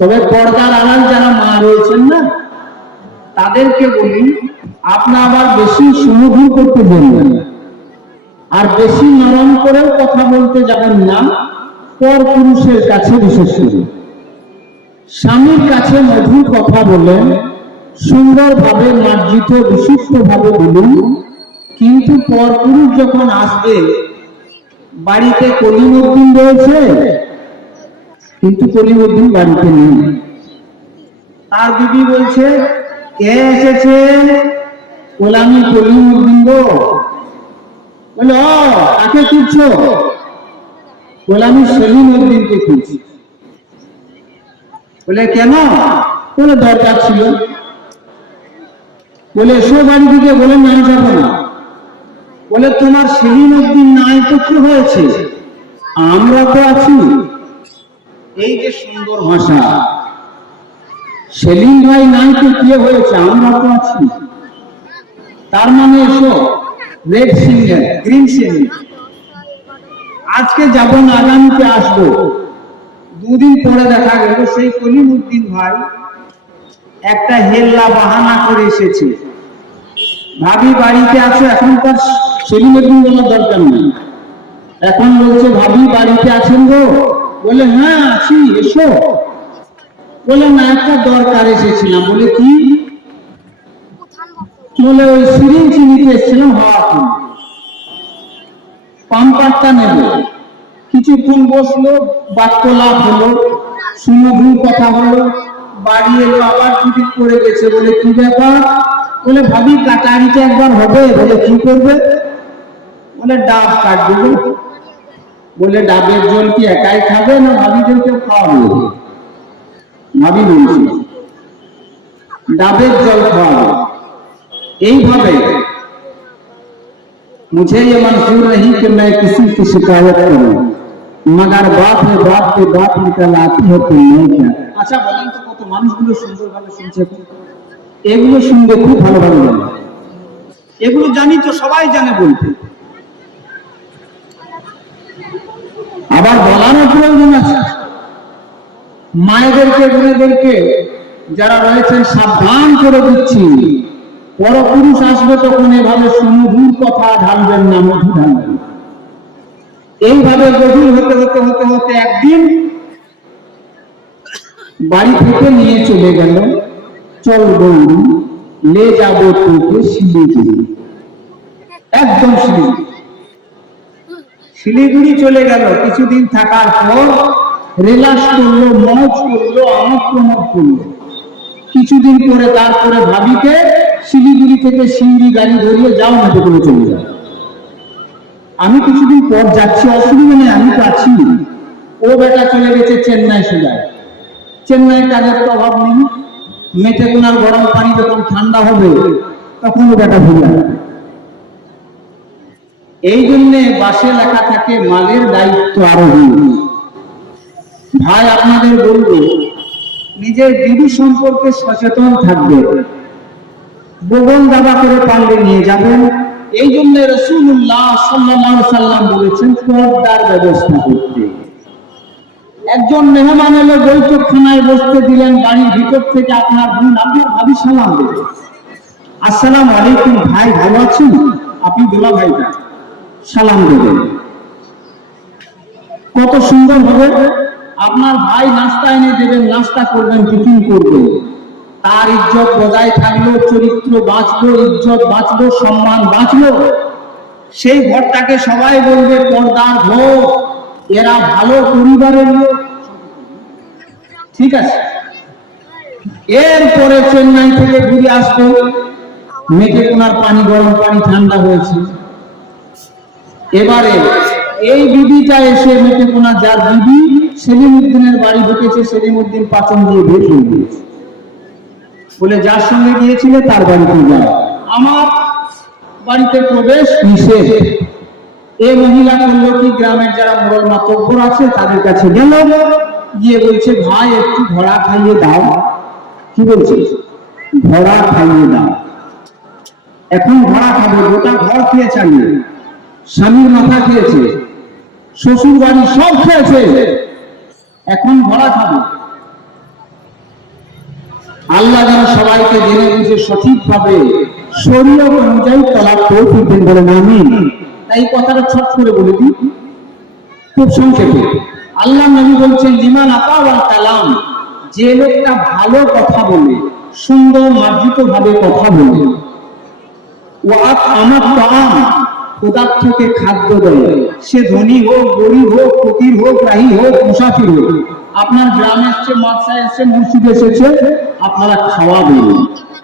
তবে পর্দার আড়াল যারা মা রয়েছেন না, তাদেরকে বলি, আপনি আবার বেশি সমুদ্র করতে বলবেন আর বেশি নরম করেও কথা বলতে যাবেন না, পর পুরুষের কাছে বিশেষ করে। স্বামীর কাছে মধুর কথা বলেন, সুন্দরভাবে মার্জিত, বিশিষ্টভাবে বলুন, কিন্তু পর পুরুষ যখন আসবে, বাড়িতে কলিমুদ্দিন রয়েছে কিন্তু কলিমুদ্দিন বাড়িতে নেই তার দিদি বলছে, কে এসেছে? বলে আমি কলিমুদ্দিন গো বলে, ও খুঁজছো? সেলিম উদ্দিনকে খুঁজছি। বলে, কেন? বলে, দরকার ছিল। বলে, এসো বাড়ি দিকে বলে নাই যাব না। বলে, তোমার সেলিম উদ্দিন নাই তো কি হয়েছে। আমরা তো আছি। এই যে সুন্দর ভাষা, সেলিম ভাই নাই তো কি হয়েছে? আমরা তো আছি। তার মানে এসো রেড সিঙ্গেল গ্রিন সিঙ্গেল আজকে যাব না, আগামীতে আসব। দুদিন পরে দেখা গেল সেই কলিমুদ্দিন ভাই একটা হেল্লা বাহানা করে এসেছে। ভাবি, বাড়িতে আছো? এখন তার সেলিমুদ্দিন বলার দরকার নেই। এখন বলছে, ভাবি, বাড়িতে আছেন গো? বলে হ্যাঁ আছি, এসো। বলে, না, একটা দরকার এসেছিলাম। বলে, কি? বলে, ওই সিরিঞ্জ নিতে এসেছিলাম হওয়ার জন্য পাম্পারটা নেব। কিছুক্ষণ বসল বাক্যলাভ হলো, সুমধুর কথা হলো, বাড়ি এলো, আবার চুরি করে গেছে। বলে, কি ব্যাপার? বলে, ভাবি, কাটারিটা একবার হবে। বলে, কি করবে? বলে, ডাব কাটবে। বলে ডাবের জল কি একাই খাবে না ভাবিদেরকে খাওয়াবে ভাবি বলছি ডাবের জল খাওয়াবে এইভাবে मुझे ये मंजूर नहीं कि मैं किसी की शिकायत करूं मगर बात है बात पे बात निकल आती है तो मैं क्या আচ্ছা বলেন তো কত মানুষগুলো সুন্দর ভাবে শুনছে এগুলো শুনবে খুব ভালো ভালো জানে এগুলো জানি তো সবাই জানে বলতে মায়েদেরকে, বোনেদেরকে যারা রয়েছেন, সাবধান করে দিচ্ছি। পরপুরুষ আসবে তখন এভাবে সুমধুর কথা ঢালবেন না, মধু ঢালবেন এইভাবে গভীর হতে হতে হতে হতে একদিন বাড়ি থেকে নিয়ে চলে গেল। চল বৌদি, লে যাব তোকে শিলিগুড়ি। একদম শিলিগুড়ি। শিলিগুড়ি চলে গেল। কিছুদিন থাকার পর রিলাক্স করল মজ করল আমোদ করল। কিছুদিন পরে তারপরে ভাবিকে শিলিগুড়ি থেকে সিঙ্গি গাড়ি ধরিয়ে যাও মেটে করে চলে যাও। আমি কিছুদিন পর যাচ্ছি, অসুবিধা নেই, আমি আছি। ও বেটা চলে গেছে চেন্নাই সোজায় চেন্নাই কাজের তো অভাব নেই। মেটে কোনার গরম পানি যখন ঠান্ডা হবে, তখন ও বেটা ভুলে এই জন্যে বাসে লেখা থাকে, মালের দায়িত্ব আরও আরোহী। ভাই আপনাদের বলব, নিজের দিদি সম্পর্কে সচেতন থাকবে। বগল দাবা করে পারলে নিয়ে যাবেন। এই জন্য রসুল্লাহ সাল্লাহ সাল্লাম বলেছেন পর্দার ব্যবস্থা করতে। একজন মেহমান এলো বসতে দিলেন বাড়ির ভিতর থেকে আপনার বোন আপনার ভাবি সালাম দেবে আসসালাম আলাইকুম ভাই, ভালো আছেন? আপনি দোলা ভাই সালাম দেবেন কত সুন্দর হবে? আপনার ভাই নাস্তা এনে দেবেন, নাস্তা করবেন, টিফিন করবেন। তার ইজ্জত বজায় থাকল, চরিত্র বাঁচলো, ইজ্জত বাঁচলো, সম্মান বাঁচলো। সেই ঘরটাকে সবাই বলবে, পর্দার ঘর। এরা ভালো পরিবারের লোক। ঠিক আছে? এরপরে চেন্নাই থেকে ঘুরে আসবে। মেঘে কোনার পানি, গরম পানি, ঠান্ডা হয়েছে। এবারে এই বিবিটা এসে মেটে কোনা যার বিবি সেলিম উদ্দিনের বাড়ি ঢুকেছে সেলিম উদ্দিন পাচন দিয়ে বের হয়ে গিয়েছে। বলে, যার সঙ্গে গিয়েছিলে, তার বাড়িতে যাও। আমার বাড়িতে প্রবেশ নিষেধ। এ মহিলা করল কি গ্রামের যারা মোড়ল মাতব্বর আছে, তাদের কাছে গেল। গিয়ে বলছে, ভাই, একটু ঘোড়া খাইয়ে দাও। কি বলছে? ঘোড়া খাইয়ে দাও। এখন ঘোড়া খাবে, গোটা ঘর খেয়ে চালিয়ে স্বামীর মাথা খেয়েছে শ্বশুর বাড়ি সব খেয়েছে। এখন ভরা খাবে। আল্লাহ যেন সবাইকে জেনে বুঝে সঠিকভাবে শরীয়ত অনুযায়ী তলাক তৌফিক দেন বলেন, আমিন। তাই কথাটা ছট করে বলে দিই। খুব সংক্ষেপে। আল্লাহ নবী বলছেন, লিমান আকাওয়াল কালাম যে লোকটা ভালো কথা বলে, সুন্দর মার্জিত ভাবে কথা বলে। ওয়াত আমার তাম পদার্থকে খাদ্য দেয়। সে ধনী হোক, গরিব হোক, ফকির হোক, রাহি হোক, মুসাফির হোক। আপনার গ্রামে এসছে, মাদ্রাসায় এসছে, মসজিদ এসেছে, আপনারা খাওয়াবেন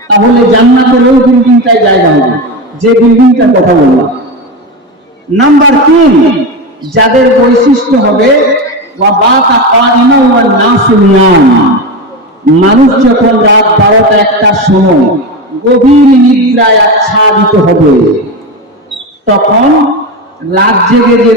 তাহলে জান্নাতের ওই বিল্ডিংটাই জায়গা হবে। যে বিল্ডিংটার কথা বললাম। নাম্বার তিন, যাদের বৈশিষ্ট্য হবে। মানুষ যখন রাত বারোটা একটা সময় গভীর নিদ্রায় আচ্ছাদিত হবে তখন রাত জেগে যে